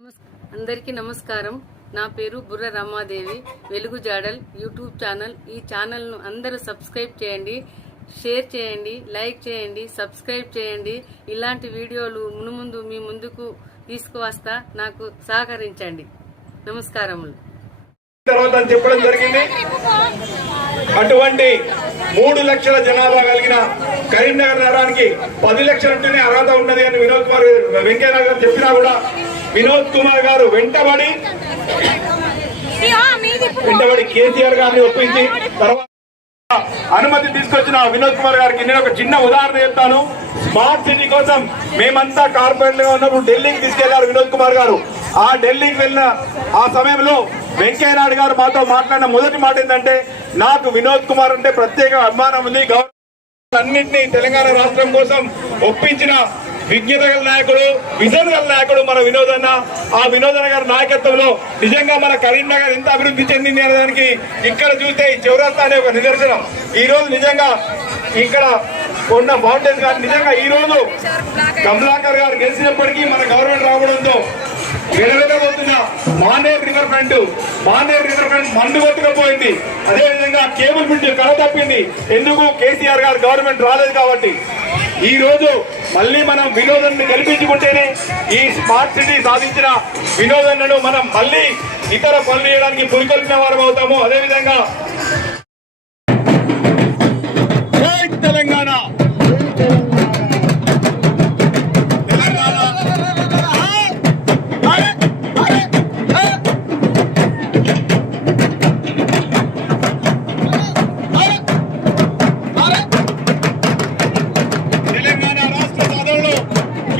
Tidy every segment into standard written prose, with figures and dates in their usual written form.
అందరికీ నమస్కారం. నా పేరు బుర్ర రమాదేవి. వెలుగు జాడల్ యూట్యూబ్ ఛానల్. ఈ ఛానల్ను అందరూ సబ్స్క్రైబ్ చేయండి, షేర్ చేయండి, లైక్ చేయండి, సబ్స్క్రైబ్ చేయండి. ఇలాంటి వీడియోలు మునుముందు మీ ముందుకు తీసుకువస్తా. నాకు సహకరించండి. నమస్కారములు. తర్వాత చెప్పడం జరిగింది. అటువంటి 3 లక్షల జనాభా కలిగిన కరీంనగర్ నగరానికి 10 లక్షలు ఉంటేనే అర్హత ఉన్నది అని వినోద్ కుమార్ వెంకయ్య గారు చెప్పినా కూడా వినోద్ కుమార్ గారు వెంటబడి కేసీఆర్ గారిని ఒప్పించి తర్వాత అనుమతి తీసుకొచ్చిన వినోద్ కుమార్ గారికి నేను ఒక చిన్న ఉదాహరణ చెప్తాను. స్మార్ట్ సిటీ కోసం మేమంతా కార్పొరేట్ గా ఉన్నప్పుడు ఢిల్లీకి తీసుకెళ్లారు వినోద్ కుమార్ గారు. ఆ ఢిల్లీకి వెళ్ళిన ఆ సమయంలో వెంకయ్య నాయుడు గారు మాతో మాట్లాడిన మొదటి మాట ఏంటంటే, నాకు వినోద్ కుమార్ అంటే ప్రత్యేక అభిమానం ఉంది. గవర్నమెంట్ అన్నింటినీ తెలంగాణ రాష్ట్రం కోసం ఒప్పించిన విజ్ఞత గల నాయకుడు, విజన్ గల నాయకుడు మన వినోదన్న. ఆ వినోదన్న గారి నాయకత్వంలో నిజంగా మన కరీంనగర్ ఎంత అభివృద్ధి చెందింది అనేదానికి ఇక్కడ చూస్తే ఈ చౌరస్తా అనే ఒక నిదర్శనం. ఈ రోజు నిజంగా ఇక్కడ ఉన్న ఫౌంటైన్స్ గారు నిజంగా ఈ రోజు కమలాకర్ గారు గెలిచినప్పటికీ మన గవర్నమెంట్ రావడంతో వెలవెలబోతున్న మానేర్ రివర్ ఫ్రంట్ మండు కొట్టుకుపోయింది. అదేవిధంగా కేబుల్ బ్రిడ్జ్ కళ తప్పింది. ఎందుకు? కేసీఆర్ గారు గవర్నమెంట్ రాలేదు కాబట్టి. ఈ రోజు మళ్ళీ మనం వినోదాన్ని కల్పించుకుంటేనే ఈ స్మార్ట్ సిటీ సాధించిన వినోదాలను మనం మళ్ళీ ఇతర పనులు చేయడానికి పురికొల్పిన వారం అవుతాము. అదేవిధంగా తెలంగాణ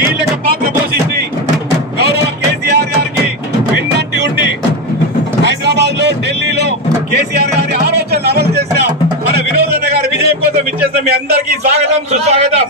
కీలక పాత్ర పోషించి గౌరవ కేసీఆర్ గారికి వెన్నంటి ఉండి హైదరాబాద్ లో, ఢిల్లీలో కేసీఆర్ గారి ఆలోచనలు అమలు చేసిన మన వినోదన్న గారి విజయం కోసం ఇచ్చేసిన మీ అందరికీ స్వాగతం, సుస్వాగతం.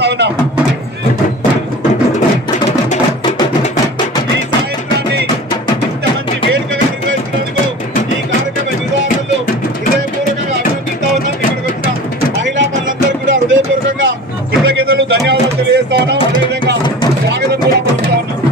కోరుతా ఉన్నాం. ఈ సాయంత్రాన్ని ఇంత మంచి వేడుకగా నిర్వహించినందుకు ఈ కార్యక్రమ నిర్వాహకులు హృదయపూర్వకంగా అభినందిస్తా ఉన్నాం. ఇక్కడికి వచ్చిన మహిళా మనందరూ కూడా హృదయపూర్వకంగా కృతజ్ఞతలు, ధన్యవాదాలు తెలియజేస్తా ఉన్నాం. అదేవిధంగా స్వాగతం కూడా పలుకుతా ఉన్నాం.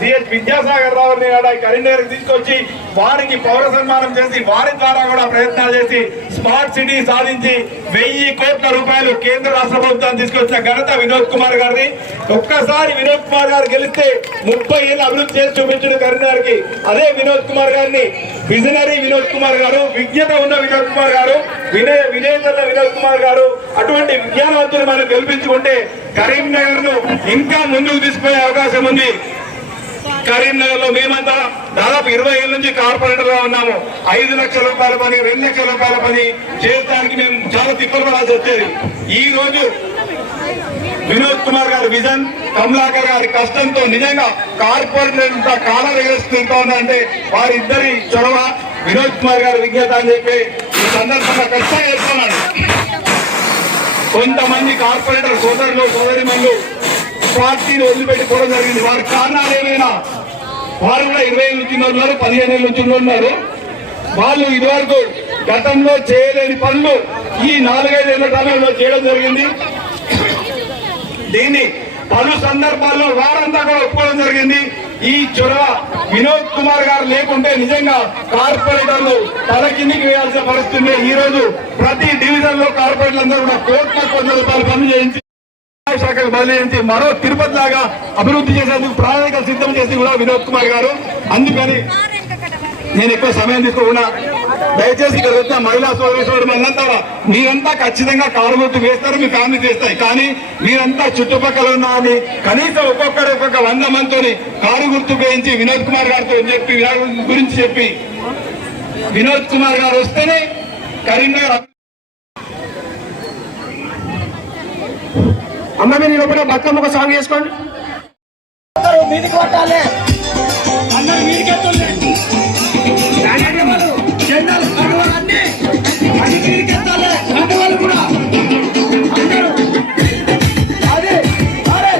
సిహెచ్ విద్యాసాగర్ రావుని కరీంనగర్ తీసుకొచ్చి వారికి పౌర సన్మానం చేసి వారి ద్వారా కూడా ప్రయత్నాలు చేసి స్మార్ట్ సిటీ సాధించి 1000 కోట్ల రూపాయలు కేంద్ర రాష్ట్ర ప్రభుత్వాన్ని తీసుకొచ్చిన ఘనత వినోద్ కుమార్ గారిని. ఒక్కసారి వినోద్ కుమార్ గారు గెలిస్తే 30 ఏళ్ళు అభివృద్ధి చేసి చూపించిన కరీంనగర్ కి అదే వినోద్ కుమార్ గారిని, విజనరీ వినోద్ కుమార్ గారు, విజ్ఞత ఉన్న వినోద్ కుమార్ గారు, వినేతల వినోద్ కుమార్ గారు, అటువంటి విజ్ఞానవంతులు మనం గెలిపించుకుంటే కరీంనగర్ ను ఇంకా ముందుకు తీసుకుపోయే అవకాశం ఉంది. కరీంనగర్ లో మేమంతా దాదాపు 20 ఏళ్ళ నుంచి కార్పొరేటర్ గా ఉన్నాము. 5 లక్షల రూపాయల పని, 2 లక్షల రూపాయల పని చేయడానికి మేము చాలా తిప్పలు పడాల్సి వచ్చేది. ఈ రోజు వినోద్ కుమార్ గారి విజన్, కమలాకర్ గారి కష్టంతో నిజంగా కార్పొరేటర్ కాలం ఎగరేస్తుంటా ఉందంటే వారిద్దరి చొరవ, వినోద్ కుమార్ గారి విజ్ఞత అని చెప్పి ఈ సందర్భంగా ఖచ్చితంగా చెప్తున్నాను. కొంతమంది కార్పొరేటర్ సోదరులు సోదరిమణులు పార్టీని వదిలిపెట్టుకోవడం జరిగింది. వారి కారణాలు ఏమైనా, వారు కూడా 20 ఏళ్ళ నుంచి ఉన్నారు, 15 ఏళ్ళ నుంచి ఉన్నారు. వాళ్ళు ఇదివరకు గతంలో చేయలేని పనులు ఈ 4-5 ఏళ్ల కాలంలో చేయడం జరిగింది. దీన్ని పలు సందర్భాల్లో వారంతా కూడా ఒప్పుకోవడం జరిగింది. ఈ చొరవ వినోద్ కుమార్ గారు లేకుంటే నిజంగా కార్పొరేటర్లు తల కిందికి వేయాల్సిన పరిస్థితి. ఈ రోజు ప్రతి డివిజన్ లో కార్పొరేటర్లందరూ కూడా కోట్ల రూపాయలు పనులు చేయించి శాఖకు బదిలీ మరో తిరుపతి లాగా అభివృద్ధి చేసేందుకు ప్రణాళిక సిద్ధం చేసి కూడా వినోద్ కుమార్ గారు. అందుకని నేను ఎక్కువ సమయం తీసుకోకుండా దయచేసి ఇక్కడ వచ్చిన మహిళా సోదరి మనంతా మీరంతా ఖచ్చితంగా కారు గుర్తు వేస్తారు, మీ ఫ్యామిలీ చేస్తాయి. కానీ మీరంతా చుట్టుపక్కల ఉన్నారని కనీసం ఒక్కొక్కరు 100 మందితో కారు గుర్తు వేయించి వినోద్ కుమార్ గారితో చెప్పి గురించి చెప్పి వినోద్ కుమార్ గారు వస్తేనే కరీంనగర్. అమ్మ మీరు లోపల బతుకమ్మ ఒక సాంగ్ చేసుకోండి. మీదికి పట్టాలి, అందరు మీదికి ఎత్తులే, జెండాలు కండువాలు అన్ని మీదికి ఎత్తాలి. కండువాలు కూడా అందరూ అదే అరే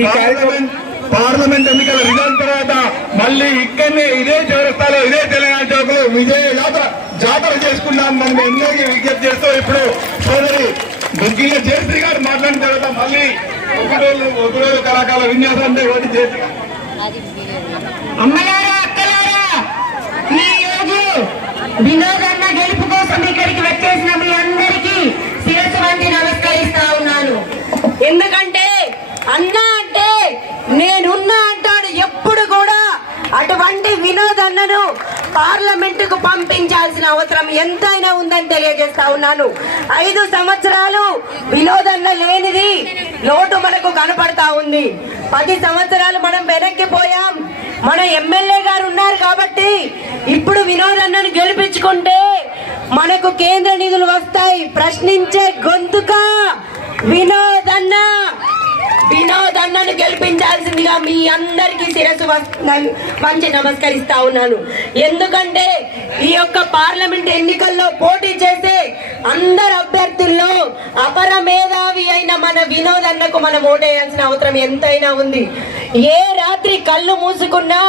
ఈ పార్లమెంట్ ఎన్నికల రిజల్ట్ తర్వాత మళ్ళీ ఇక్కడనే ఇదే చౌరస్తాలో ఇదే తెలంగాణ చౌకలో విజయ జాతర చేసుకున్నాం. మనం అందరికీ విజ్ఞప్తి చేస్తూ ఇప్పుడు సోదరి బొగ్గిల జయశ్రీ గారు మాట్లాడిన తర్వాత మళ్ళీ ఒక రోజు కళాకాల విన్యాసం అంటే ఒకటి చేసి అమ్మలారా అక్కలారా, ఈ రోజు వినోదన్న గెలుపు కోసం ఇక్కడికి వచ్చేసిన మీ అందరికీ శిరస్సు వంటి నమస్కరిస్తా ఉన్నాను. ఎందుకంటే అన్న అంటే నేనున్నా అంటాడు ఎప్పుడు కూడా. అటువంటి వినోదన్నను పార్లమెంటుకు పంపించాల్సిన అవసరం ఎంతైనా ఉందని తెలియజేస్తా ఉన్నాను. 5 సంవత్సరాలు వినోదన్న లేనిది లోటు మనకు కనపడతా ఉంది. 10 సంవత్సరాలు మనం వెనక్కి పోయాం. మన ఎమ్మెల్యే గారు ఉన్నారు కాబట్టి ఇప్పుడు వినోదన్నను గెలిపించుకుంటే మనకు కేంద్ర నిధులు వస్తాయి. ప్రశ్నించే గొంతుక వినోదన్నను గెలిపించాల్సిందిగా మీ అందరికీ శిరస్సు వంచి నమస్కరిస్తా ఉన్నాను. ఎందుకంటే ఈ యొక్క పార్లమెంట్ ఎన్నికల్లో పోటీ చేసే అందరు అభ్యర్థుల్లో అపర మేధావి అయిన మన వినోదన్నకు మనం ఓటేయాల్సిన అవసరం ఎంతైనా ఉంది. ఏ రాత్రి కళ్ళు మూసుకున్నా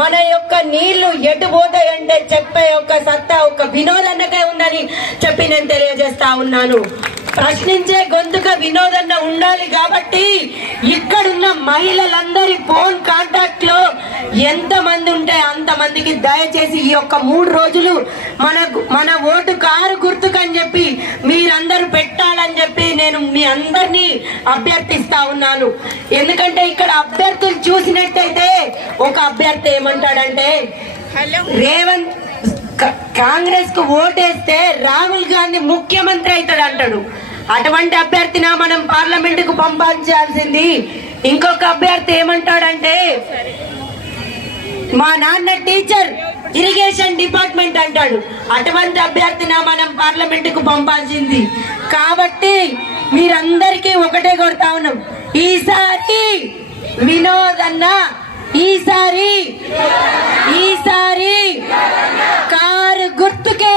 మన యొక్క నీళ్లు ఎటు పోతాయంటే చెప్పే యొక్క సత్తా ఒక వినోదన్నకే ఉందని చెప్పి నేను తెలియజేస్తా ఉన్నాను. ప్రశ్నించే గొంతుక వినోదన్న ఉండాలి కాబట్టి ఇక్కడున్న మహిళలందరి ఫోన్ కాంటాక్ట్ లో ఎంత మంది ఉంటే అంతమందికి దయచేసి ఈ యొక్క 3 రోజులు మన ఓటు కారు గుర్తుకని చెప్పి మీరందరూ పెట్టాలని చెప్పి నేను మీ అందరినీ అభ్యర్థిస్తా ఉన్నాను. ఎందుకంటే ఇక్కడ అభ్యర్థులు చూసినట్టయితే ఒక అభ్యర్థి ఏమంటాడంటే రేవంత్ కాంగ్రెస్ కు ఓటేస్తే రాహుల్ గాంధీ ముఖ్యమంత్రి అవుతాడు అంటాడు. అటువంటి అభ్యర్థిన మనం పార్లమెంట్ కు పంపించాల్సింది. ఇంకొక అభ్యర్థి ఏమంటాడంటే మా నాన్న టీచర్ ఇరిగేషన్ డిపార్ట్మెంట్ అంటాడు. అటువంటి అభ్యర్థిన మనం పార్లమెంట్ కు పంపాల్సింది. కాబట్టి మీరందరికీ ఒకటే కొడతా ఉన్నాం, ఈసారి వినోదన్న ఈసారి కారు గుర్తుకే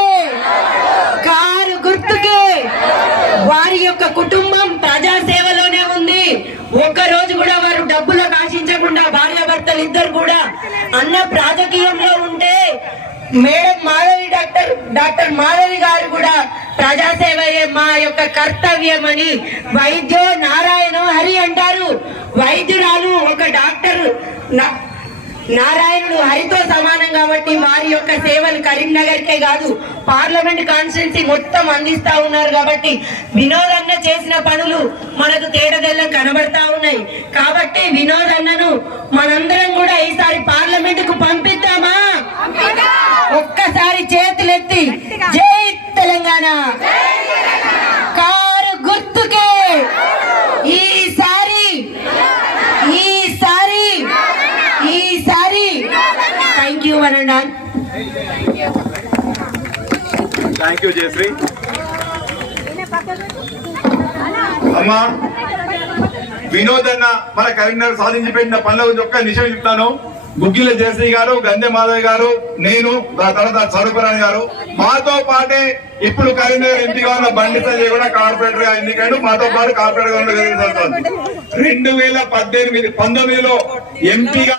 వారి యొక్క కుటుంబం ప్రజాసేవలోనే ఉంది. ఒక్క రోజు కూడా వారు డబ్బులకు ఆశించకుండా భార్యాభర్తలు ఇద్దరు కూడా అన్న రాజకీయంలో ఉంటే మేడం మాధవి డాక్టర్ మాధవి గారు కూడా ప్రజాసేవయే మా యొక్క కర్తవ్యం అని వైద్యో నారాయణ హరి అంటారు. వైద్యురాలు ఒక డాక్టర్ నారాయణుడు హరితో సమానం కాబట్టి వారి యొక్క సేవలు కరీంనగర్కే కాదు పార్లమెంట్ కాన్స్టిట్యున్సీ మొత్తం అందిస్తా ఉన్నారు. కాబట్టి వినోదన్న చేసిన పనులు మనకు తేటదెల్లం కనబడతా ఉన్నాయి. కాబట్టి వినోదన్నను మనందరం కూడా ఈసారి పార్లమెంట్ కు పంపిద్దామా? ఒక్కసారి చేతులెత్తి జై తెలంగాణ, కారు గుర్తుకే ఈసారి థ్యాంక్ యూ వనండా. Thank you Jayashree. అమ్మా వినోదన్న మన కరీంనగర్ సాధించి పెట్టిన పనుల గురించి ఒక్క నిమిషం చెప్తాను. బుగ్గిల జయశ్రీ గారు, గంధె మాధవ్ గారు, నేను తర్వాత స్వరూపరాణి గారు, మాతో పాటే ఇప్పుడు కరీంనగర్ ఎంపీగా ఉన్న బండి సంజయ్ కూడా కార్పొరేటర్ గా ఎన్నికైండు. మాతో పాటు కార్పొరేటర్ గా ఉండగలుగుతుంది. 2018-19లో ఎంపీగా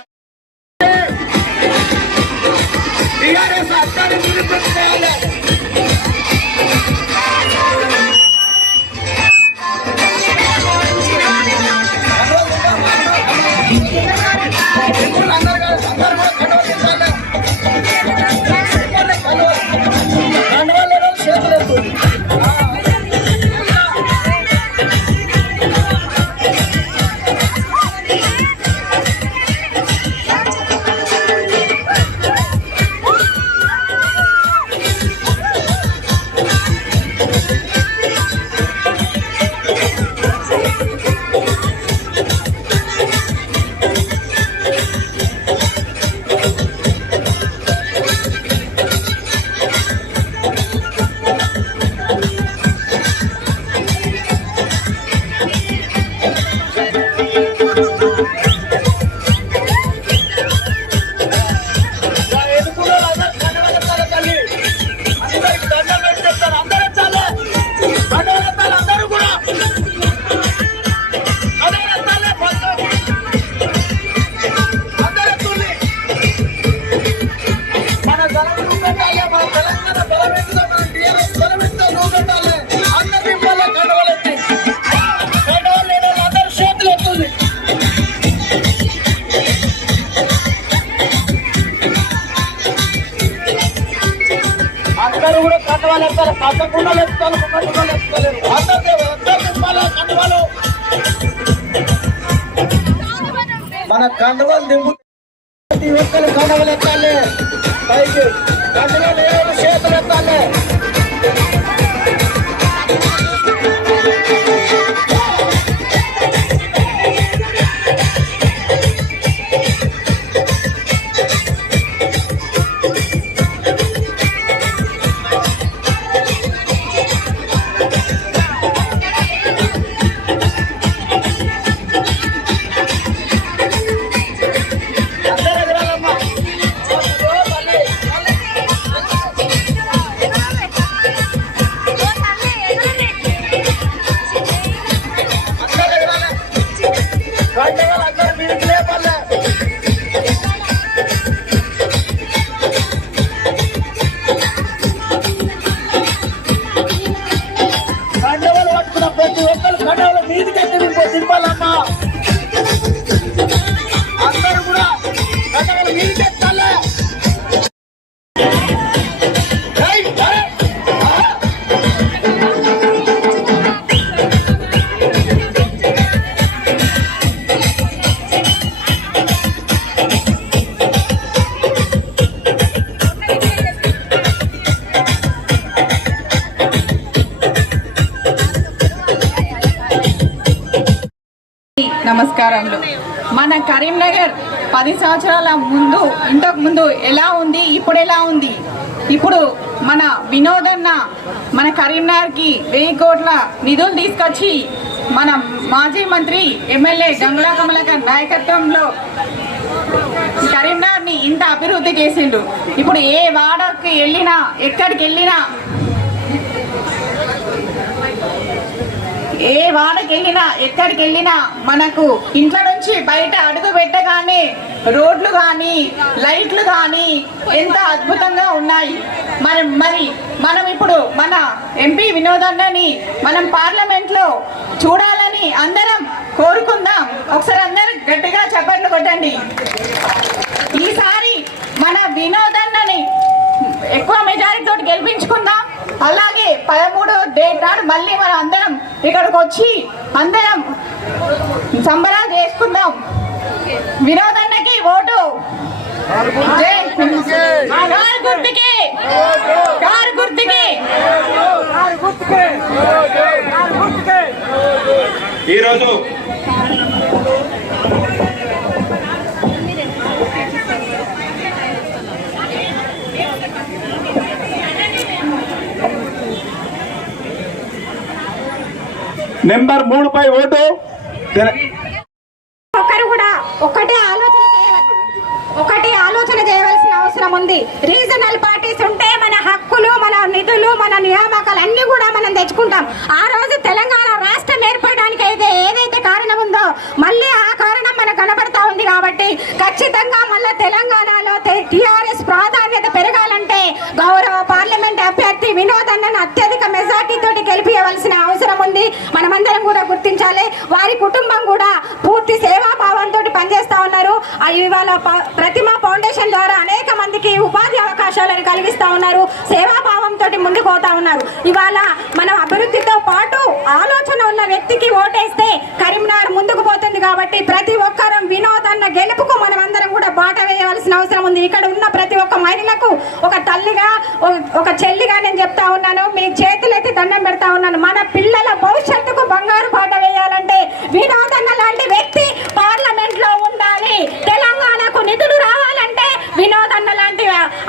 పక్కకుండా లేపుతారు, పక్కకుండా లేపుతలేరు. మన కండువలు దింపు, ప్రతి ఒక్కరు కండువలు ఎత్తాలి పైకి, కండువలు ఏడు చేతులు ఎత్తాలి. నమస్కారములు. మన కరీంనగర్ 10 సంవత్సరాల ముందు ఇంతకు ముందు ఎలా ఉంది, ఇప్పుడు ఎలా ఉంది? ఇప్పుడు మన వినోదన్న మన కరీంనగర్కి 1000 కోట్ల నిధులు తీసుకొచ్చి మన మాజీ మంత్రి ఎమ్మెల్యే గంగుల కమలాకర్ నాయకత్వంలో కరీంనగర్ని ఇంత అభివృద్ధి చేసిండు. ఇప్పుడు ఏ వాడకి వెళ్ళినా, ఎక్కడికి వెళ్ళినా, ఎక్కడికి వెళ్ళినా మనకు ఇంట్లో నుంచి బయట అడుగు పెట్టగానే రోడ్లు కానీ లైట్లు కానీ ఎంత అద్భుతంగా ఉన్నాయి. మరి మనం ఇప్పుడు మన ఎంపీ వినోదన్నని మనం పార్లమెంట్లో చూడాలని అందరం కోరుకుందాం. ఒకసారి అందరం గట్టిగా చప్పట్లు కొట్టండి. ఈసారి మన వినోదన్నని ఎక్కువ మెజారిటీ తోటి గెలిపించుకుందాం. అలాగే 13వ డేట్ నాడు మళ్ళీ మనం అందరం ఇక్కడికి వచ్చి అందరం సంబరాలు చేసుకుందాం. వినోదన్నకి ఓటు. ఈరోజు నెంబర్ 3 పై ఓటు. ఒకరు కూడా ఒకటి ఆలోచన చేయవలసిన అవసరం ఉంది. రీజనల్ పార్టీస్ ఉంటే మన హక్కులు, మన నిధులు, మన నియామకాలు అన్ని కూడా మనం తెచ్చుకుంటాం. ఆ రోజు తెలంగాణ రాష్ట్రం ఏర్పడడానికి ఏదైతే కారణం ఉందో మళ్ళీ ఆ కారణం మనకు కనబడతా ఉంది. కాబట్టి ఖచ్చితంగా మళ్ళీ తెలంగాణలో టీఆర్ఎస్ ప్రాధాన్యత పెరగాలంటే గౌరవ పార్లమెంట్ అభ్యర్థి వినోదన్నను అత్యధిక మెజార్టీ తోటి గెలిపించవలసిన అవసరం ఉంది. మనమందరం కూడా గుర్తించాలి. వారి కుటుంబం కూడా పూర్తి సేవాభావంతో పనిచేస్తా ఉన్నారు. ఇవాళ ప్రతిమ ఫౌండేషన్ ద్వారా అనేక మందికి ఉపాధి అవకాశాలను కలిగిస్తా ఉన్నారు. సేవాభావంతో ముందుకు పోతా ఉన్నారు. ఇవాళ మనం అభివృద్ధితో పాటు ఆలోచన ఉన్న వ్యక్తికి ఓటేస్తే కరీంనగర్ ముందుకు పోతుంది. కాబట్టి ప్రతి ఒక్కరూ వినోదన్న గెలుపుకు మనం అందరం కూడా బాట వేయవలసిన అవసరం ఉంది. ఇక్కడ ఉన్న ప్రతి ఒక్క మహిళకు ఒక తల్లిగా, ఒక చెల్లిగా నేను చెప్తా ఉన్నాను, మీ చేతులెత్తి దండం పెడతా ఉన్నాను. మన పిల్లల భవిష్యత్తుకు బంగారు బాట వేయాలంటే వినోదన్న లాంటి వ్యక్తి పార్లమెంట్ లో ఉండాలి. తెలంగాణకు నిధులు రావాలంటే వినోదన్న లాంటి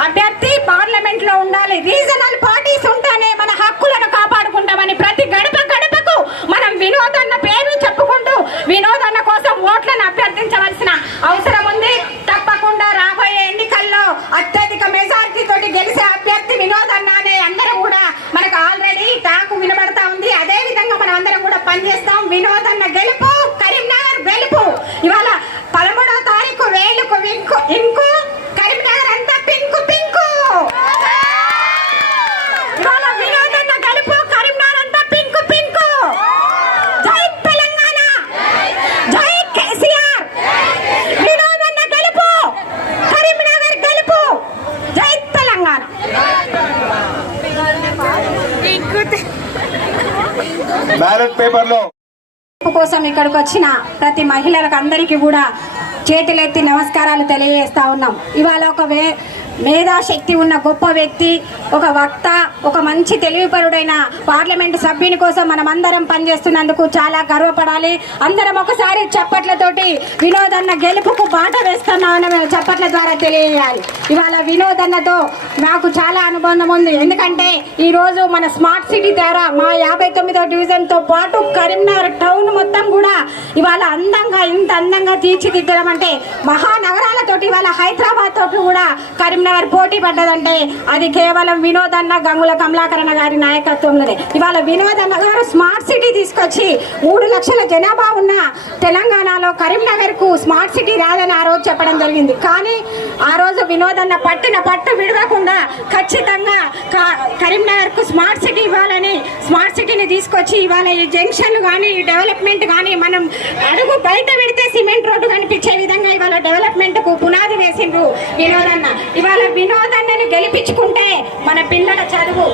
అభ్యర్థి పార్లమెంట్ లో ఉండాలి. రీజనల్ పార్టీస్ ఉంటేనే మన హక్కులను కాపాడుకుంటామని ప్రతి గడప గడపకు మనం వినోదన్న పేరు చెప్పుకుంటూ వినోదన్న కోసం ఓట్లను అభ్యర్థించవలసిన అవసరం ఉంది. తప్పకుండా రాబోయే ఎన్నికల్లో అత్యధిక మెజారిటీ తోటి గెలిచే అభ్యర్థి వినోదన్న అనే అందరం కూడా మనకు ఆల్రెడీ టాకు వినబడతా ఉంది. అదే విధంగా మనం అందరం కూడా పనిచేస్తాం. బ్యాలెట్ పేపర్లో కోసం ఇక్కడికి వచ్చిన ప్రతి మహిళలకు అందరికీ కూడా చేతులెత్తి నమస్కారాలు తెలియజేస్తా ఉన్నాం. ఇవాళ ఒక మేధాశక్తి ఉన్న గొప్ప వ్యక్తి, ఒక వక్త, ఒక మంచి తెలివిపరుడైన పార్లమెంటు సభ్యుని కోసం మనం అందరం పనిచేస్తున్నందుకు చాలా గర్వపడాలి. అందరం ఒకసారి చప్పట్లతోటి వినోద్ అన్న గెలుపుకు బాట వేస్తున్నామని చప్పట్ల ద్వారా తెలియజేయాలి. ఇవాళ వినోద్ అన్నతో నాకు చాలా అనుబంధం ఉంది. ఎందుకంటే ఈరోజు మన స్మార్ట్ సిటీ ద్వారా మా 59వ డివిజన్తో పాటు కరీంనగర్ టౌన్ మొత్తం కూడా ఇవాళ ఇంత అందంగా తీర్చిదిద్దడం అంటే మహానగరాలతోటి ఇవాళ హైదరాబాద్ తోటి కూడా కరీంనగర్ పోటీ పడ్డదంటే అది కేవలం వినోద్ అన్న గంగుల కమలాకరణ గారి నాయకత్వంలోనే. ఇవాళ వినోద్ అన్న గారు స్మార్ట్ సిటీ తీసుకొచ్చి 3 లక్షల జనాభా ఉన్న తెలంగాణలో కరీంనగర్ కు స్మార్ట్ సిటీ రాదని ఆ రోజు చెప్పడం జరిగింది. కానీ ఆ రోజు వినోద్ అన్న పట్టిన పట్టు విడవకుండా ఖచ్చితంగా కరీంనగర్ కు స్మార్ట్ సిటీ ఇవ్వాలని స్మార్ట్ సిటీని తీసుకొచ్చి ఇవాళ ఈ జంక్షన్లు కానీ ఈ డెవలప్మెంట్ కానీ మనం అడుగు బయట పెడితే సిమెంట్ రోడ్డు కనిపించే విధంగా ఇవాళ డెవలప్మెంట్ కు పునాది వేసిండ్రు వినోద్ అన్న. ఇవాళ వినోద్ అన్నని గెలిపించుకుంటే మన పిల్లల చదువు,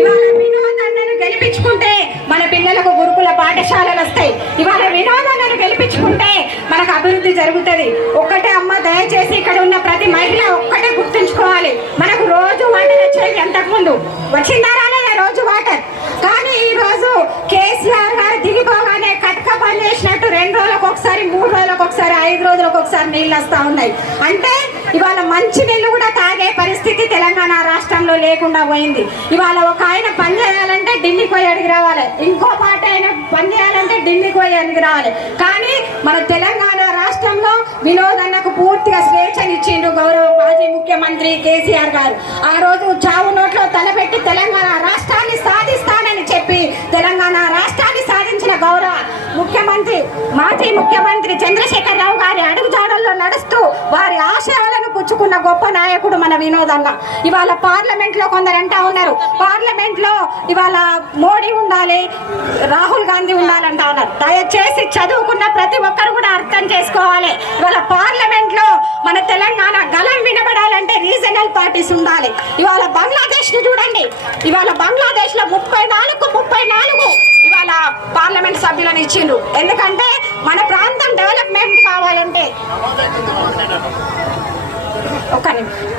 ఇవాళ వినోద్ అన్నను గెలిపించుకుంటే మన పిల్లలకు గురుకుల పాఠశాలలు వస్తాయి. ఇవాళ వినోద్ అన్నను గెలిపించుకుంటే మనకు అభివృద్ధి జరుగుతుంది. ఒక్కటే అమ్మ, దయచేసి ఇక్కడ ఉన్న ప్రతి మహిళ ఒక్కటే గుర్తుంచుకోవాలి, మనకు రోజు వాటర్ వచ్చేది అంతకుముందు వచ్చిందా రాలేదా రోజు వాటర్. కానీ ఈ రోజు కేసీఆర్ గారు దిగిపోగానే కట్క పని చేసినట్టు 2 రోజులకు ఒకసారి, 3 రోజులకు ఒకసారి, 5 రోజులకు ఒకసారి నీళ్ళు వస్తా ఉన్నాయి. అంటే ఇవాళ మంచి నీళ్ళు కూడా తాగే పరిస్థితి తెలంగాణ రాష్ట్రంలో లేకుండా పోయింది. ఇవాళ ఒక ఆయన పని చేయాలంటే ఢిల్లీకి పోయి అడిగి రావాలి, ఇంకో పాట ఆయన పని చేయాలంటే ఢిల్లీకి పోయి అడిగి రావాలి. కానీ మన తెలంగాణ రాష్ట్రంలో వినోద్ అన్నకు పూర్తిగా స్వేచ్ఛనిచ్చిండు గౌరవ మాజీ ముఖ్యమంత్రి కేసీఆర్ గారు. ఆ రోజు చావు నోట్లో తలపెట్టి తెలంగాణ రాష్ట్రాన్ని సాధిస్తానని చెప్పి తెలంగాణ రాష్ట్రాన్ని సాధించిన గౌరవ ముఖ్యమంత్రి, మాజీ ముఖ్యమంత్రి చంద్రశేఖర్ రావు గారి అడుగుజాడల్లో నడుస్తూ వారి ఆశయాలను పుచ్చుకున్న గొప్ప నాయకుడు మన వినోద్ అన్న. ఇవాళ పార్లమెంట్ లో కొందరు అంటా ఉన్నారు, పార్లమెంట్ లో ఇవాళ మోడీ ఉండాలి, రాహుల్ గాంధీ ఉండాలంటా ఉన్నారు. దయచేసి చదువుకున్న ప్రతి ఒక్కరు కూడా అర్థం చేసుకోవాలి, ఇవాళ పార్లమెంట్ లో మన తెలంగాణ గలం వినబడాలంటే రీజనల్ పార్టీస్ ఉండాలి. ఇవాళ బంగ్లాదేశ్ ని చూడండి, ఇవాళ బంగ్లాదేశ్ లో 34 ఇవాళ పార్లమెంట్ సభ్యులను ఇచ్చిండ్రు. ఎందుకంటే మన ప్రాంతం డెవలప్మెంట్ కావాలంటే ఒక్క నిమిషం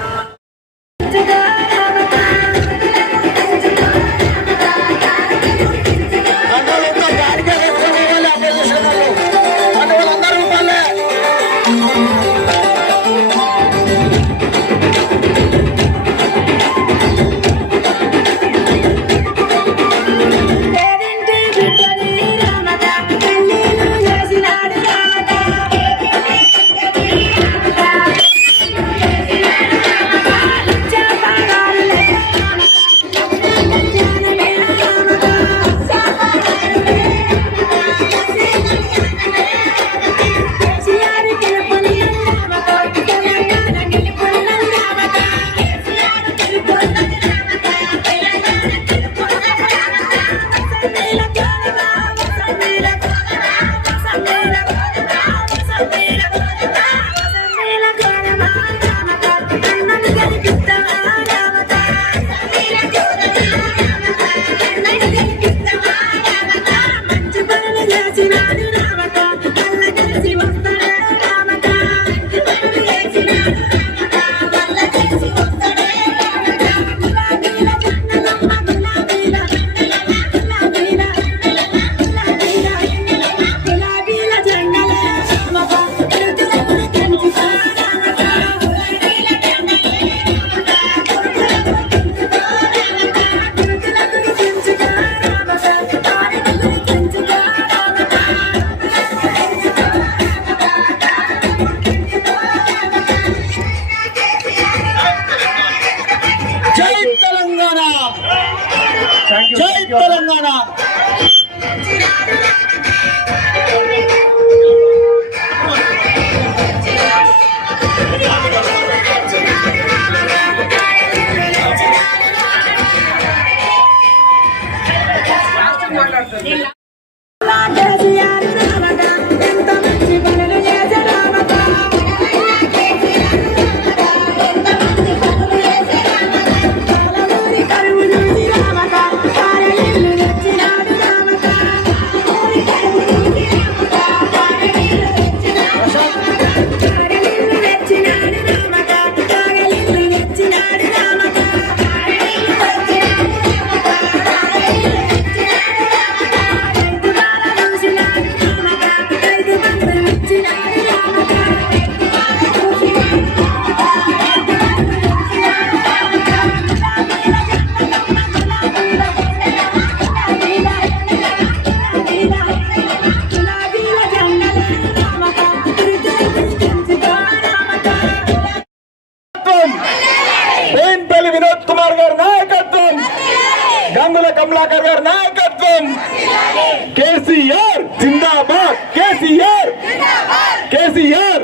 కేసీఆర్.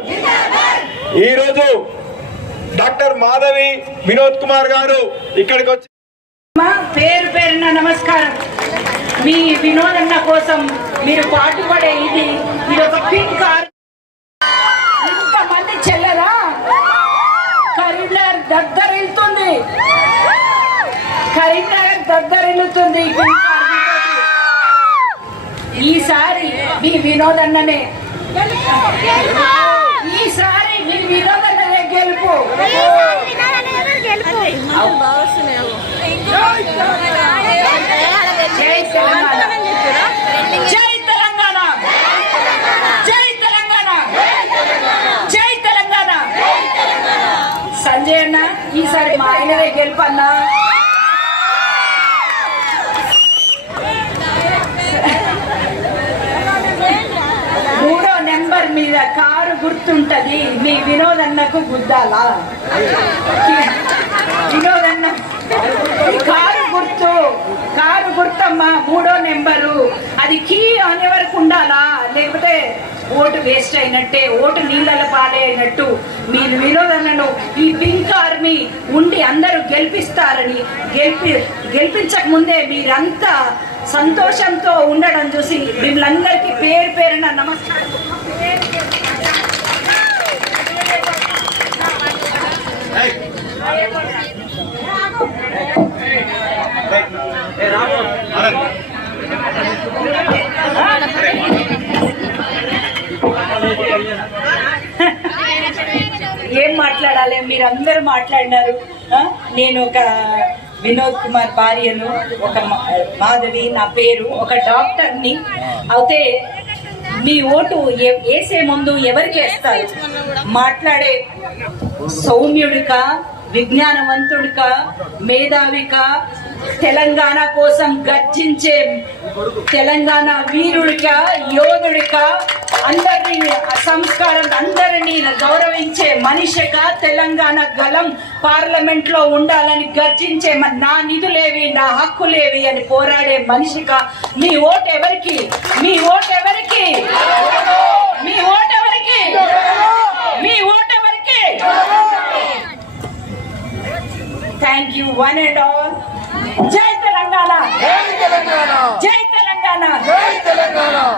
ఈ రోజు డాక్టర్ మాధవి వినోద్ కుమార్ గారు ఇక్కడికి వచ్చి పేరు పేరున నమస్కారం. మీ వినోదన్న కోసం మీరు పాటుపడే ఇది ఒక పింక్ కార్. ఇంతమంది చెల్లరా కరీంనగర్ దగ్గరెళ్తుంది, కరీంనగర్ దగ్గరెళ్తుంది. ఈసారి మీ వినోదన్ననే, ఈసారి మీ వినోదన్ననే గెలుపు. జై తెలంగాణ, జై తెలంగాణ, జై తెలంగాణ, జై తెలంగాణ. సంజయ్ అన్న ఈసారి మా ఆయనదే గెలుపు అన్నా. మూడో నెంబర్ మీద కారు గుర్తుంటది, మీ వినోదన్నకు గుద్దాలా? వినోదన్న కారు గుర్తమ్మా, మూడో నెంబరు. అది కీ అనే వరకు ఉండాలా, లేకపోతే ఓటు వేస్ట్ అయినట్టే, ఓటు నీళ్ళ పాలే అయినట్టు. మీరు వినోదన్నను ఈ పింక్ ఆర్మీ ఉండి అందరూ గెలిపిస్తారని, గెలిపించక ముందే మీరంతా సంతోషంతో ఉండడం చూసి మిమ్మల్ందరికీ పేరు పేరున నమస్కారం. ఏం మాట్లాడాలి, మీరు అందరూ మాట్లాడినారు. నేను ఒక వినోద్ కుమార్ భార్యను, ఒక మాధవి నా పేరు, ఒక డాక్టర్ని. అయితే మీ ఓటు వేసే ముందు ఎవరికి వేస్తారు? మాట్లాడే సౌమ్యుడికా, విజ్ఞానవంతుడికా, మేధావికా, తెలంగాణ కోసం గర్జించే తెలంగాణ వీరుడికా, యోధుడికా, అందరినీ సంస్కారం, అందరినీ గౌరవించే మనిషిగా, తెలంగాణ గలం పార్లమెంట్ లో ఉండాలని గర్జించే నా నిధులేవి, నా హక్కులేవి అని పోరాడే మనిషిగా మీ ఓటు ఎవరికి? మీ ఓటు ఎవరికి? మీ ఓటు ఎవరికి? మీ ఓటు ఎవరికి? Thank you one and all. జై తెలంగాణ, జై తెలంగాణ,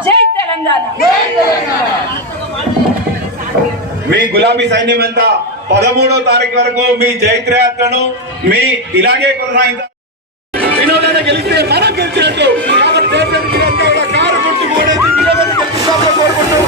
జై తెలంగాణ. మీ గులాబీ సైన్యం అంతా 13వ తారీఖు వరకు మీ జైత్రయాత్రను మీ ఇలాగే కొనసాగించాలి. వినోదన గెలిస్తే మనం గెలిచినట్టు. కాబట్టి దేశం కూడా కారు గుర్తు కూడేది వినోదన గెలిపిస్తామని కోరుకుంటూ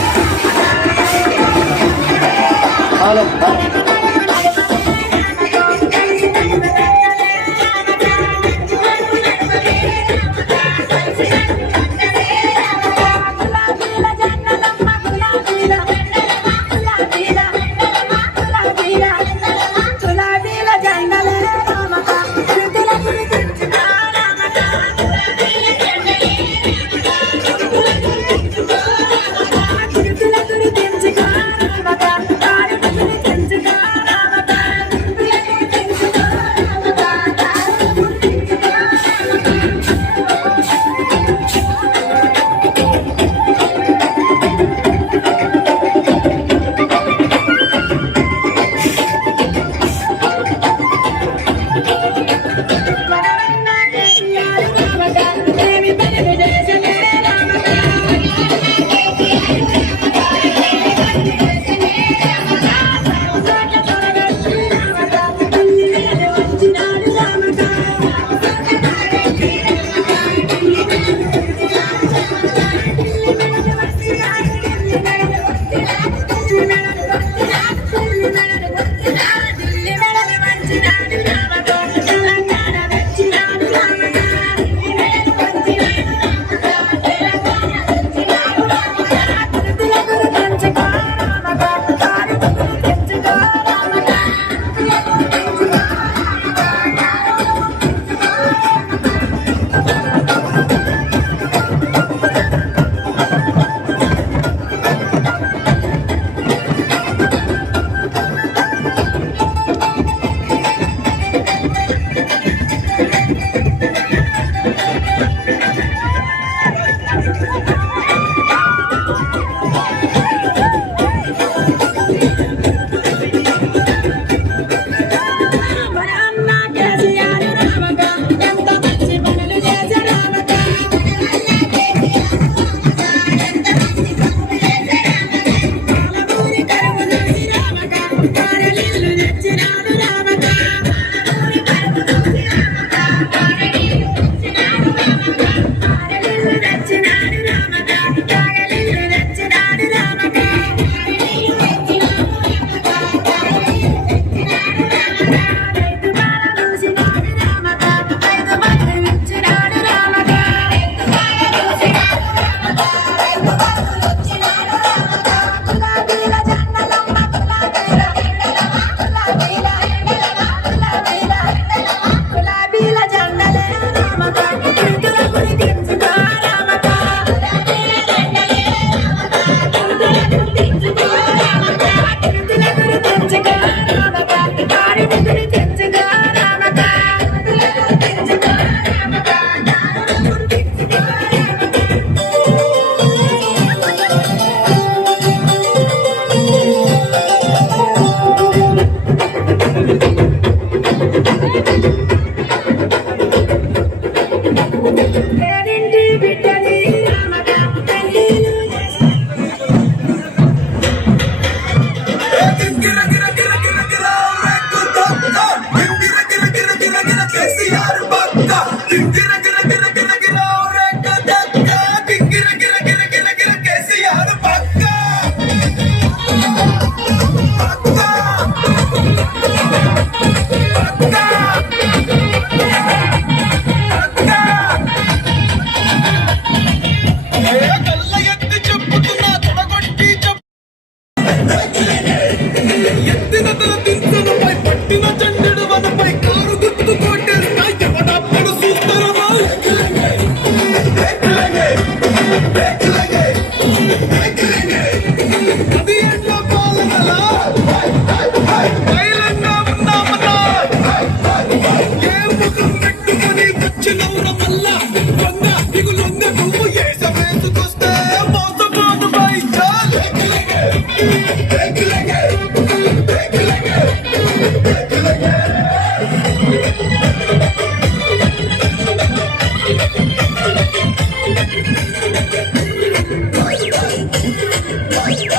Hey!